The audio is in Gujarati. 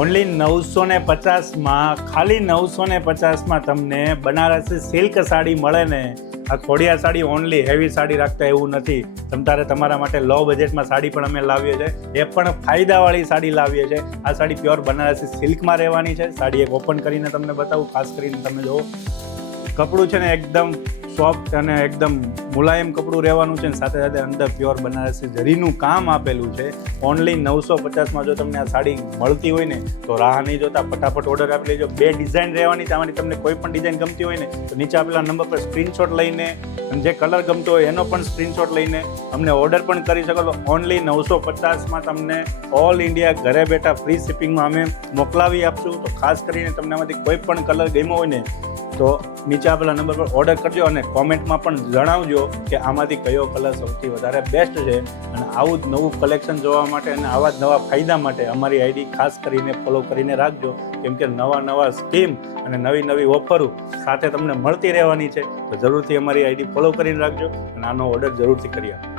ઓનલી 950માં, ખાલી 950માં તમને બનારસી સિલ્ક સાડી મળે ને. આ ખોડિયા સાડી ઓનલી હેવી સાડી રાખતા એવું નથી. તારે તમારા માટે લો બજેટમાં સાડી પણ અમે લાવીએ છીએ, એ પણ ફાયદાવાળી સાડી લાવીએ છીએ. આ સાડી પ્યોર બનારસી સિલ્કમાં રહેવાની છે. સાડી એક ઓપન કરીને તમને બતાવું, ખાસ કરીને તમે જુઓ કપડું છે ને એકદમ સોફ્ટ અને એકદમ મુલાયમ કપડું રહેવાનું છે. સાથે સાથે અંદર પ્યોર બનારસી જરીનું કામ આપેલું છે. ઓનલી 950માં જો તમને આ સાડી મળતી હોય ને તો રાહ નહીં જોતા, ફટાફટ ઓર્ડર આપી લેજો. 2 ડિઝાઇન રહેવાની, તમારી તમને કોઈ પણ ડિઝાઇન ગમતી હોય ને તો નીચે આપેલા નંબર પર સ્ક્રીનશોટ લઈને અને જે કલર ગમતો હોય એનો પણ સ્ક્રીનશોટ લઈને અમને ઓર્ડર પણ કરી શકો છો. ઓનલી 950માં તમને ઓલ ઇન્ડિયા ઘરે બેઠા ફ્રી શિપિંગમાં અમે મોકલાવી આપશું. તો ખાસ કરીને તમને આમાંથી કોઈ પણ કલર ગમ્યો હોય ને તો નીચે આપેલા નંબર પર ઓર્ડર કરજો અને કોમેન્ટમાં પણ જણાવજો કે આમાંથી કયો કલર સૌથી વધારે બેસ્ટ છે. અને આવું જ નવું કલેક્શન જોવા માટે અને આવા જ નવા ફાયદા માટે અમારી આઈડી ખાસ કરીને ફોલો કરીને રાખજો, કેમ કે નવા સ્કીમ અને નવી ઓફરો સાથે તમને મળતી રહેવાની છે. તો જરૂરથી અમારી આઈડી ફોલો કરીને રાખજો અને આનો ઓર્ડર જરૂરથી કરી આપો.